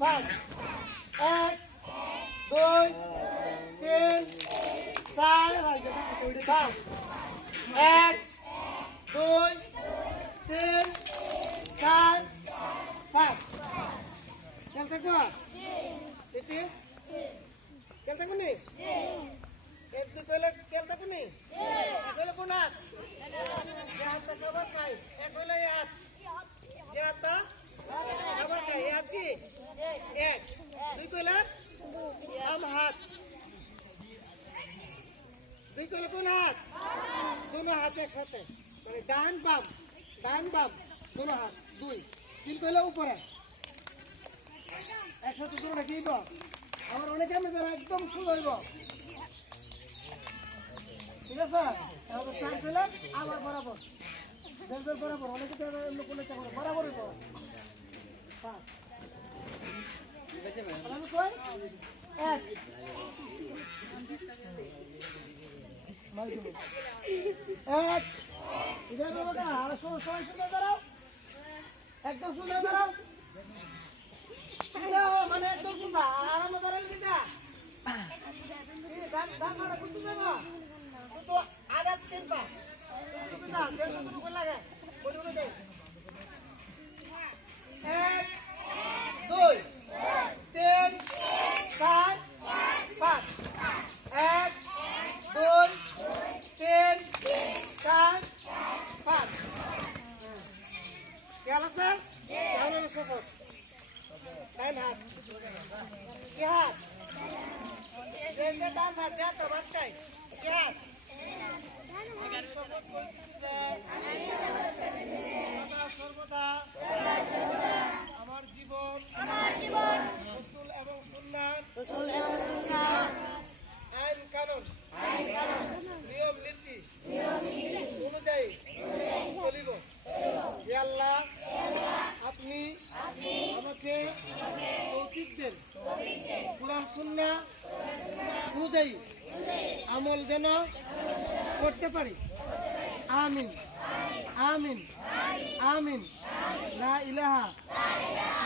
পাঁচ, এক, দুই, তিন, চার, পাঁচ, এক, দুই, তিন, চার, পাঁচ। কেন থাকব এটি? কেন থাকব নি? এক দুই পেলে কেন থাকব নি? এক হলে কোন হাত এক হলে হাত যে হাতটা হাত কি এক দুই কইলা আম হাত দুই কইলা কোন হাত দোনো হাত একসাথে ডান বাম ডান বাম, দোনো হাত দুই তিন কইলা উপরে। একসাথে দূরে রেখে আমার অনেক আমি একদম শুরু হইব ঠিক আছে? তাহলে চার কইলা আবার বরাবর। বরাবর, অনেকে কোনো বরাবর হইব এক আর সবাই সবাই শুনে দাঁড়াও একদম শুনে দাঁড়াও মানে একদম শুনবা আর আরামে দাঁড়ালে দিদা দান দান মারা কুন্তু দেবো তো আদাত তিন পা কুন্তু না দেড় কুন্তু করে লাগে বলি বলি দে এক দুই তিন চার পাঁচ এক দুই তিন চার পাঁচ খেয়াল হলো শপথ ডান হাত কি হাত যে যে ডান হাত যা তো বাচ্চাই কি হাত অনুযায়ী আমল যেন করতে পারি। আমিন। আমিন। আমিন। লা ইলাহা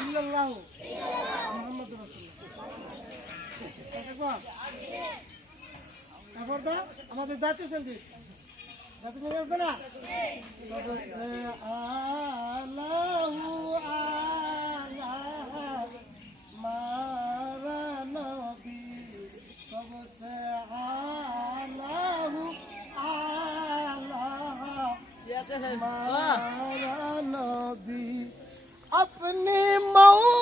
ইল্লাল্লাহু মুহাম্মাদুর রাসূলুল্লাহ। তারপর দা আমাদের জাতীয় সংগীত জাতীয় সংগীত আছে না? সবসে আলাহু अपने मौला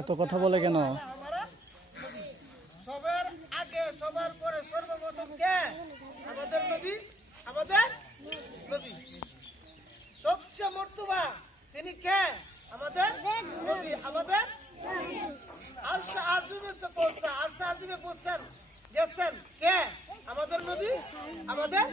এত কথা বলে কেন? সবার আগে, সবার পরে সর্বপ্রথম কে? আমাদের নবী? আমাদের নবী। তিনি কে? আমাদের নবী। আমাদের কে? আমাদের নবী? আমাদের